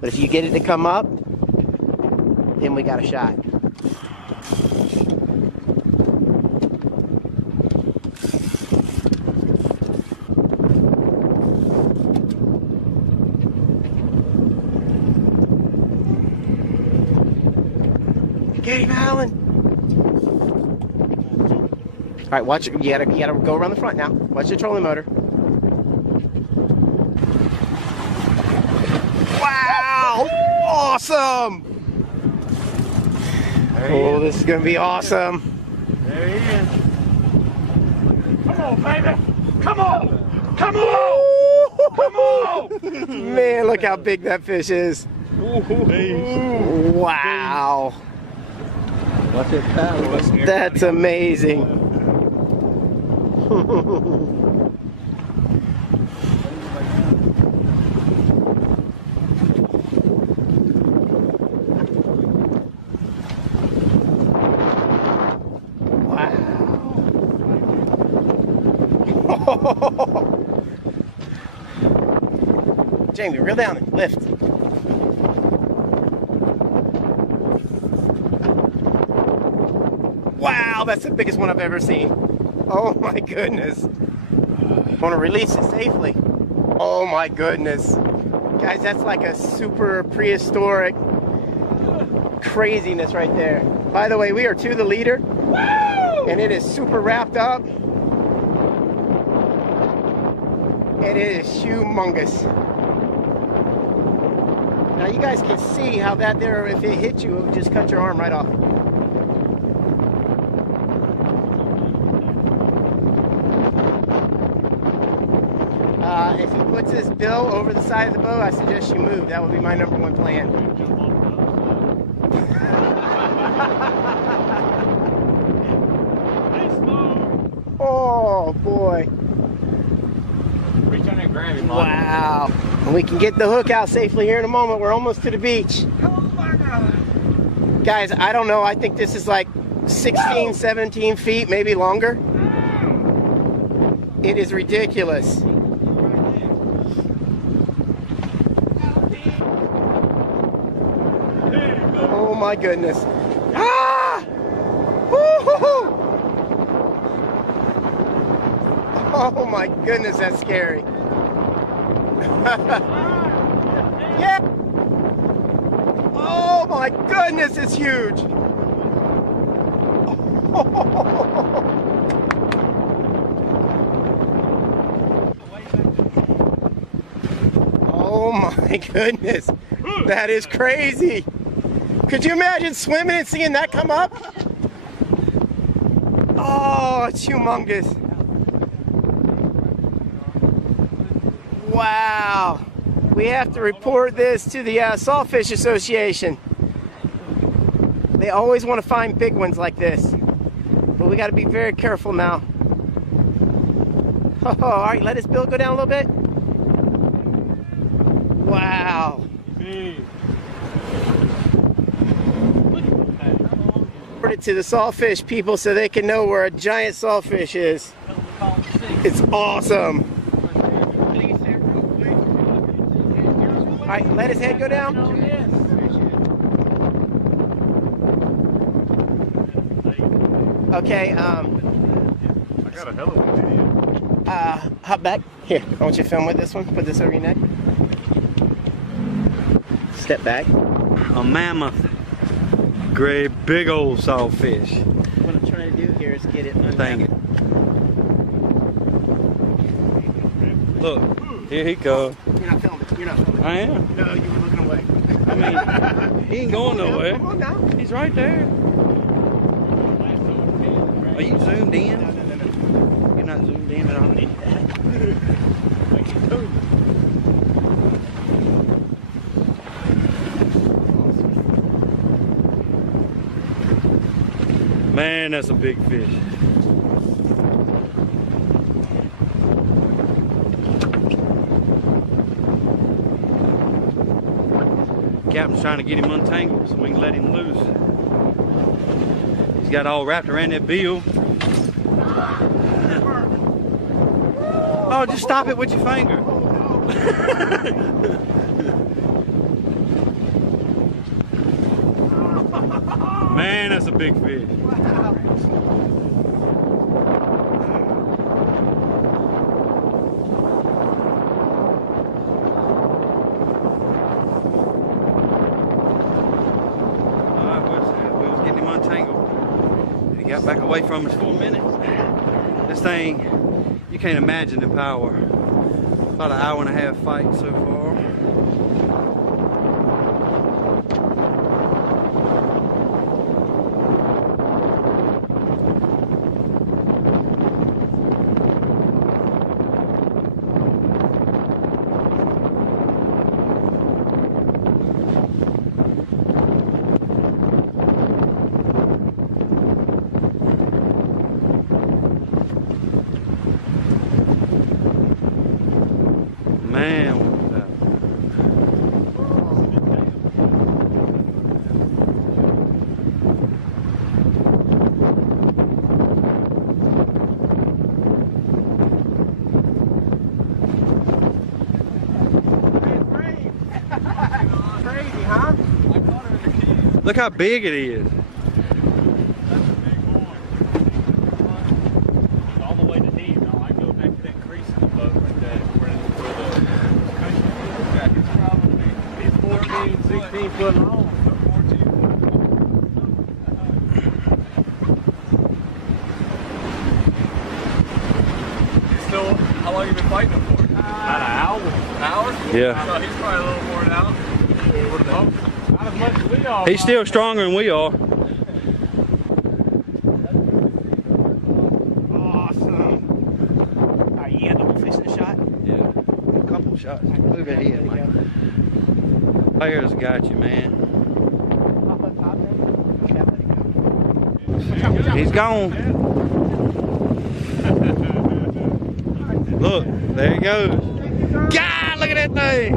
But if you get it to come up, then we got a shot. Get him, Alan. All right, watch it. You gotta go around the front now. Watch the trolling motor. Wow! Awesome! Oh, this is gonna be awesome. There he is. Come on, baby! Come on! Come on! Come on! Man, look how big that fish is. Wow. Watch it paddle. That's amazing. Jamie, reel down and lift. Wow, that's the biggest one I've ever seen. Oh my goodness. I want to release it safely. Oh my goodness. Guys, that's like a super prehistoric craziness right there. By the way, we are to the leader. Woo! And it is super wrapped up. And it is humongous. Now you guys can see how that there, if it hit you, it would just cut your arm right off. If he puts his bill over the side of the boat, I suggest you move. That would be my #1 plan. Oh boy. Reach on and grab him. Wow. And we can get the hook out safely here in a moment. We're almost to the beach. Oh my God. Guys, I don't know. I think this is like 16, 17 feet, maybe longer. It is ridiculous. Oh my goodness. Ah! Woo-hoo-hoo! Oh my goodness, that's scary. Yeah. Oh my goodness, it's huge. Oh my goodness. That is crazy. Could you imagine swimming and seeing that come up? Oh, it's humongous. Wow. We have to report this to the Saltfish Association. They always want to find big ones like this. But we got to be very careful now. Oh, all right, let his bill go down a little bit. Wow. Report it to the saltfish people so they can know where a giant saltfish is. It's awesome. All right, let his head go down. Okay, I got a hell of a video. hop back. Here, I want you to film with this one. Put this over your neck. Step back. A mammoth, gray, big old saltfish. What I'm trying to do here is get it Dang it. Look, here he goes. You're not filming. You're not filming. I am. No, you were looking away. I mean, he ain't going nowhere. Come on now. He's right there. Are you zoomed in? No. You're not zoomed in at all. Man, that's a big fish. Captain's trying to get him untangled so we can let him loose. He's got all wrapped around that bill. Oh, just stop it with your finger. Man, that's a big fish. We was getting him untangled. He got back away from us for a minute. This thing, you can't imagine the power. About an hour and a half fight so far. Man, what was that? Crazy, huh? Look how big it is. All the way to deep. Now I go back to that crease in the boat right there. It's probably 14, 16 foot long. So, how long have you been fighting him for? About an hour. An hour? Yeah. So he's probably a little more than an hour. Not as much as we are. He's still stronger than we are. Awesome. You had the whole fish in the shot? Yeah. A couple shots. Move it in, man. Players got you, man. He's gone. Look, there he goes. God, look at that thing.